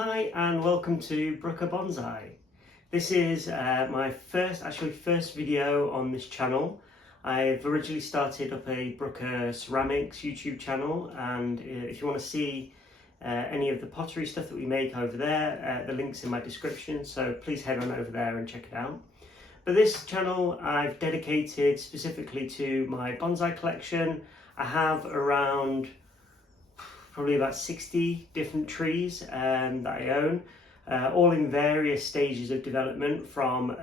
Hi and welcome to Brooker Bonsai. This is my first video on this channel. I've originally started up a Brooker Ceramics YouTube channel, and if you want to see any of the pottery stuff that we make over there, the link's in my description, so please head on over there and check it out. But this channel I've dedicated specifically to my bonsai collection. I have around probably about 60 different trees that I own, all in various stages of development, from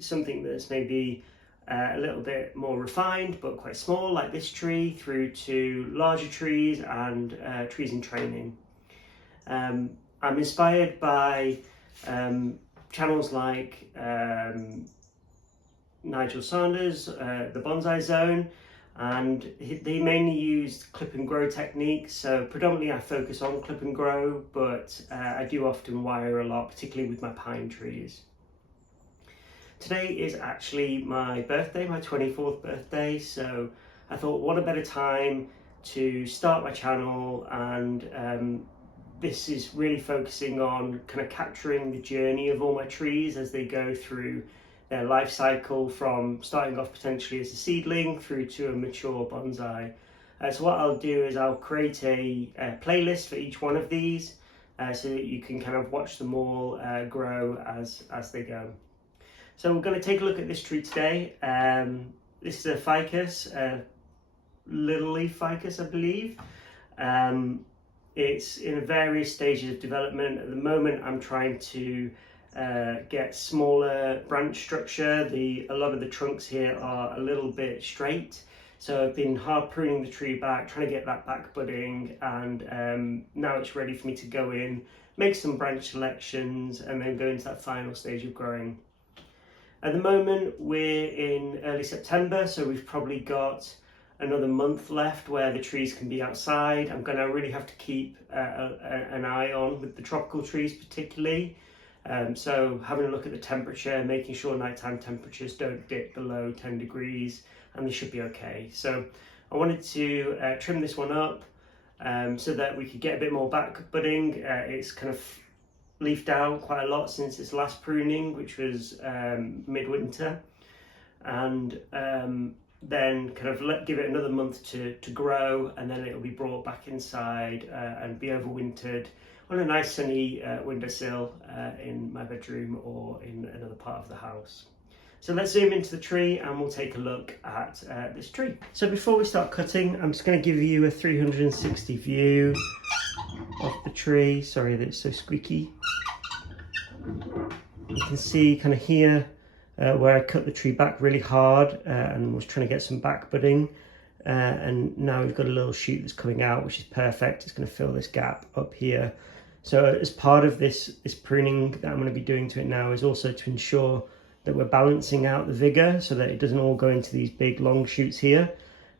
something that's maybe a little bit more refined but quite small, like this tree, through to larger trees and trees in training. I'm inspired by channels like Nigel Sanders, the Bonsai Zone, and they mainly used clip and grow techniques. So predominantly I focus on clip and grow, but I do often wire a lot, particularly with my pine trees. Today is actually my birthday, my 24th birthday, so I thought what a better time to start my channel, and this is really focusing on kind of capturing the journey of all my trees as they go through their life cycle, from starting off potentially as a seedling through to a mature bonsai. So what I'll do is I'll create a playlist for each one of these, so that you can kind of watch them all grow as they go. So we're going to take a look at this tree today. This is a ficus, little leaf ficus, I believe. It's in various stages of development. At the moment I'm trying to get smaller branch structure. A lot of the trunks here are a little bit straight, so I've been hard pruning the tree back, trying to get that back budding, and now it's ready for me to go in, make some branch selections, and then go into that final stage of growing. At the moment we're in early September, so we've probably got another month left where the trees can be outside. I'm going to really have to keep an eye on with the tropical trees particularly. So having a look at the temperature, making sure nighttime temperatures don't dip below 10 degrees, and they should be okay. So I wanted to trim this one up so that we could get a bit more back budding. It's kind of leafed out quite a lot since its last pruning, which was midwinter, and then kind of give it another month to grow, and then it'll be brought back inside and be overwintered on a nice sunny windowsill in my bedroom or in another part of the house. So let's zoom into the tree and we'll take a look at this tree. So before we start cutting, I'm just going to give you a 360 view of the tree. Sorry that it's so squeaky. You can see kind of here where I cut the tree back really hard and was trying to get some back budding. And now we've got a little shoot that's coming out, which is perfect. It's going to fill this gap up here. So as part of this pruning that I'm going to be doing to it now is also to ensure that we're balancing out the vigor, so that it doesn't all go into these big long shoots here,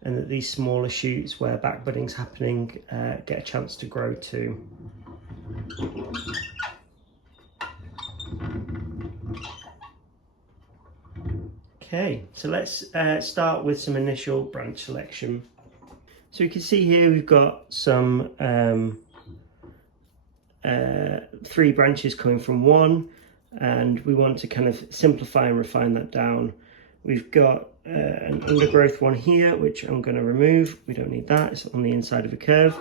and that these smaller shoots where back budding's happening get a chance to grow too. Okay, so let's start with some initial branch selection. So you can see here we've got some 3 branches coming from one, and we want to kind of simplify and refine that down. We've got an undergrowth one here, which I'm going to remove. We don't need that, it's on the inside of a curve.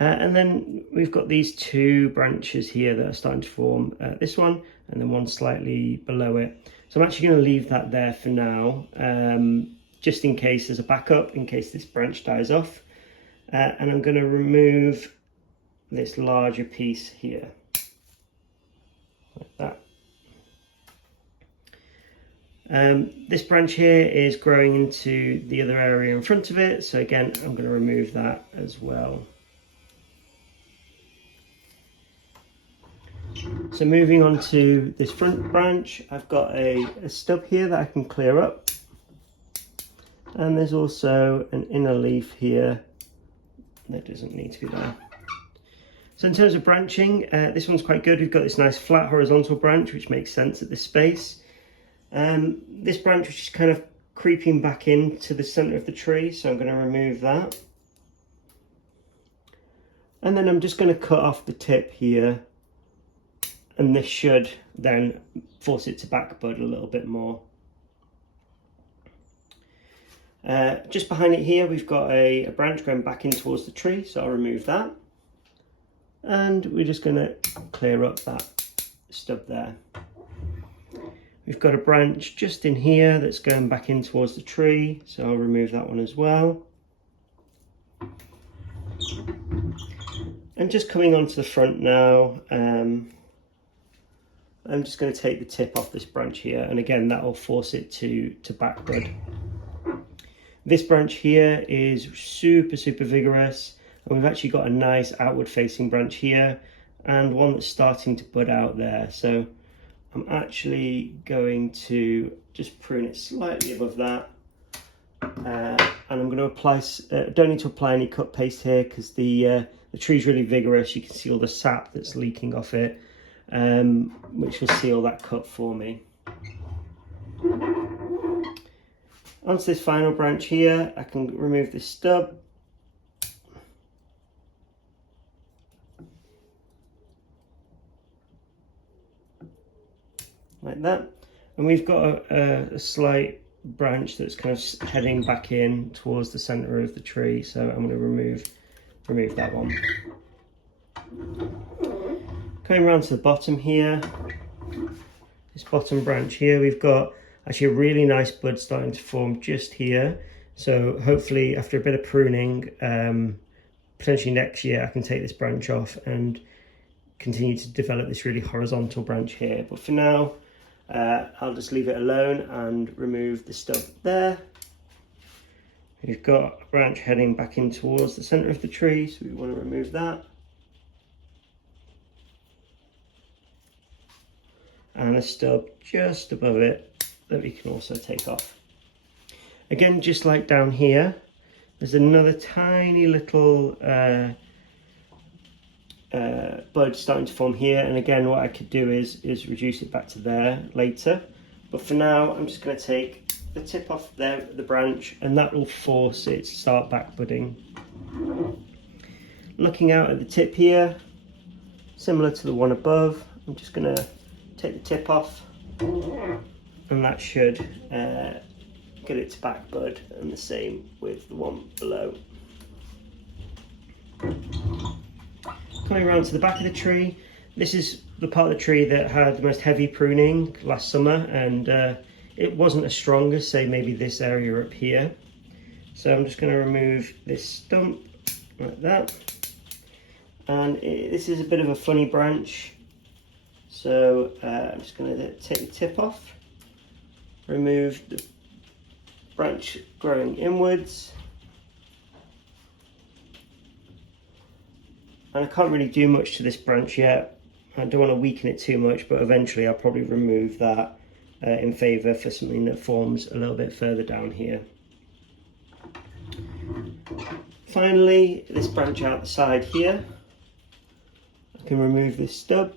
And then we've got these 2 branches here that are starting to form, this one and then one slightly below it. So I'm actually going to leave that there for now, just in case there's a backup, in case this branch dies off. And I'm going to remove this larger piece here, like that. This branch here is growing into the other area in front of it, so again I'm going to remove that as well. So moving on to this front branch, I've got a stub here that I can clear up, and there's also an inner leaf here that doesn't need to be there. So in terms of branching, this one's quite good. We've got this nice flat horizontal branch, which makes sense at this space. This branch, which is kind of creeping back into the center of the tree, so I'm going to remove that. And then I'm just going to cut off the tip here, and this should then force it to back bud a little bit more. Just behind it here we've got a branch going back in towards the tree, so I'll remove that. And we're just going to clear up that stub there. We've got a branch just in here that's going back in towards the tree, so I'll remove that one as well. And just coming onto the front now, I'm just going to take the tip off this branch here, and again that will force it to back bud. This branch here is super vigorous, and we've actually got a nice outward facing branch here and one that's starting to bud out there. So I'm actually going to just prune it slightly above that, and I'm going to apply, don't need to apply any cut paste here because the tree's really vigorous. You can see all the sap that's leaking off it, which will seal that cut for me. Onto this final branch here, I can remove this stub. Like that. And we've got a slight branch that's kind of heading back in towards the center of the tree, so I'm going to remove that one. Coming around to the bottom here, this bottom branch here, we've got actually a really nice bud starting to form just here. So hopefully after a bit of pruning, potentially next year I can take this branch off and continue to develop this really horizontal branch here. But for now, I'll just leave it alone and remove the stub there. We've got a branch heading back in towards the center of the tree, so we want to remove that. And a stub just above it that we can also take off. Again, just like down here, there's another tiny little bud starting to form here, and again what I could do is reduce it back to there later, but for now I'm just going to take the tip off there, the branch, and that will force it to start back budding. Looking out at the tip here, similar to the one above, I'm just going to take the tip off, and that should get it to back bud, and the same with the one below. Coming around to the back of the tree, this is the part of the tree that had the most heavy pruning last summer, and it wasn't as strong as, say, maybe this area up here. So I'm just going to remove this stump like that, and this is a bit of a funny branch, so I'm just going to take the tip off, remove the branch growing inwards, and I can't really do much to this branch yet. I don't want to weaken it too much, but eventually I'll probably remove that in favour for something that forms a little bit further down here. Finally, this branch out the side here, I can remove this stub.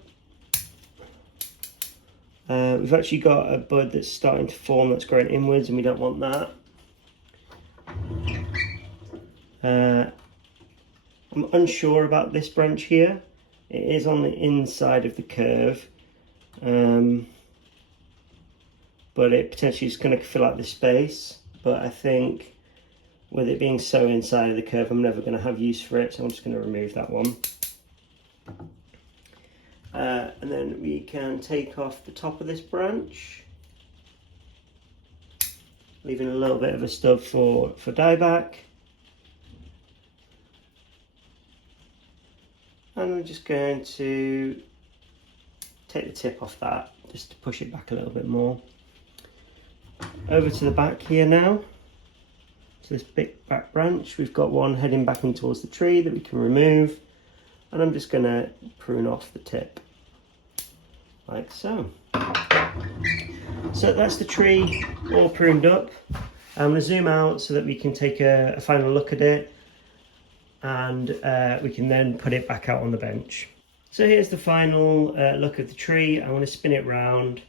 We've actually got a bud that's starting to form that's growing inwards, and we don't want that. I'm unsure about this branch here. It is on the inside of the curve, but it potentially is going to fill out the space. But I think with it being so inside of the curve, I'm never going to have use for it, so I'm just going to remove that one. And then we can take off the top of this branch, leaving a little bit of a stub for dieback. And I'm just going to take the tip off that, just to push it back a little bit more. Over to the back here now, to this big back branch. We've got one heading back in towards the tree that we can remove, and I'm just going to prune off the tip, like so. So that's the tree all pruned up. I'm going to zoom out so that we can take a final look at it, and we can then put it back out on the bench. So here's the final look of the tree. I want to spin it round.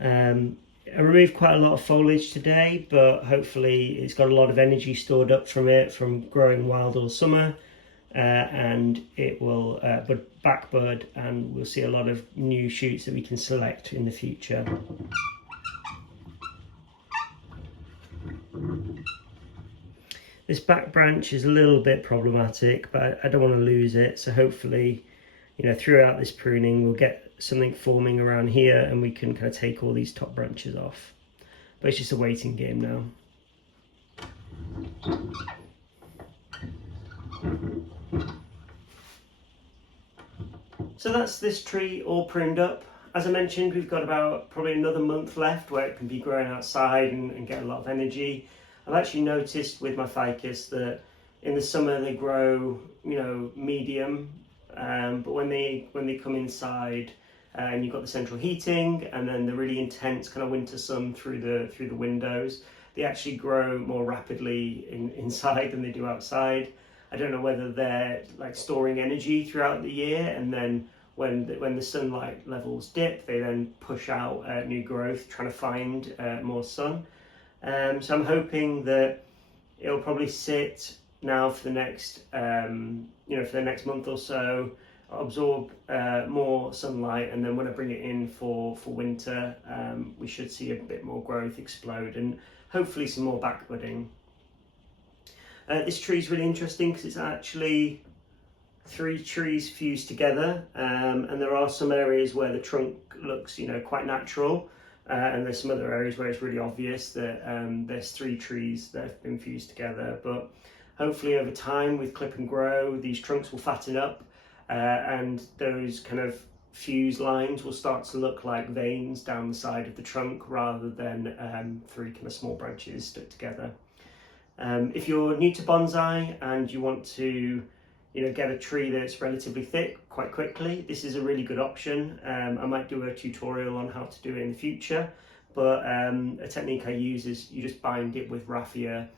I removed quite a lot of foliage today, but hopefully it's got a lot of energy stored up from it from growing wild all summer. and it will back bud, and we'll see a lot of new shoots that we can select in the future. This back branch is a little bit problematic, but I don't want to lose it, so hopefully, you know, throughout this pruning we'll get something forming around here and we can kind of take all these top branches off. But it's just a waiting game now. So that's this tree all pruned up. As I mentioned, we've got about probably another month left where it can be growing outside and get a lot of energy. I've actually noticed with my ficus that in the summer they grow, you know, medium, but when they come inside and you've got the central heating and then the really intense kind of winter sun through the windows, they actually grow more rapidly inside than they do outside. I don't know whether they're like storing energy throughout the year, and then when the sunlight levels dip, they then push out new growth, trying to find more sun. So I'm hoping that it'll probably sit now for the next, for the next month or so, absorb more sunlight, and then when I bring it in for winter, we should see a bit more growth explode and hopefully some more back budding. This tree is really interesting because it's actually 3 trees fused together, and there are some areas where the trunk looks, you know, quite natural. And there's some other areas where it's really obvious that there's 3 trees that have been fused together. But hopefully over time with clip and grow, these trunks will fatten up, and those kind of fused lines will start to look like veins down the side of the trunk rather than 3 kind of small branches stuck together. If you're new to bonsai and you want to, you know, get a tree that's relatively thick quite quickly, this is a really good option. I might do a tutorial on how to do it in the future, but a technique I use is you just bind it with raffia,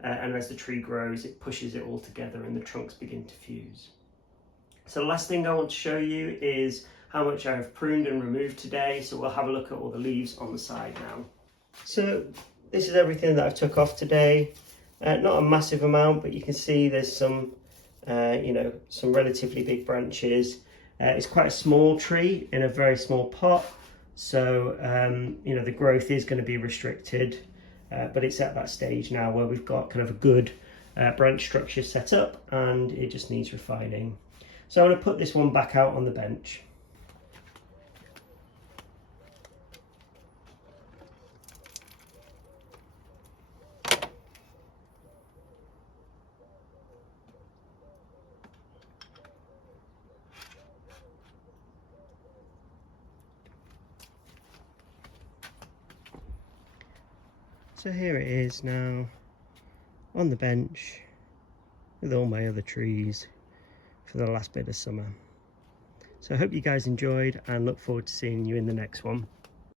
and as the tree grows it pushes it all together and the trunks begin to fuse. So the last thing I want to show you is how much I have pruned and removed today, so we'll have a look at all the leaves on the side now. So this is everything that I've took off today. Not a massive amount, but you can see there's some some relatively big branches. It's quite a small tree in a very small pot, so the growth is going to be restricted, but it's at that stage now where we've got kind of a good branch structure set up and it just needs refining. So I'm going to put this one back out on the bench. So here it is now on the bench with all my other trees for the last bit of summer. So I hope you guys enjoyed and look forward to seeing you in the next one.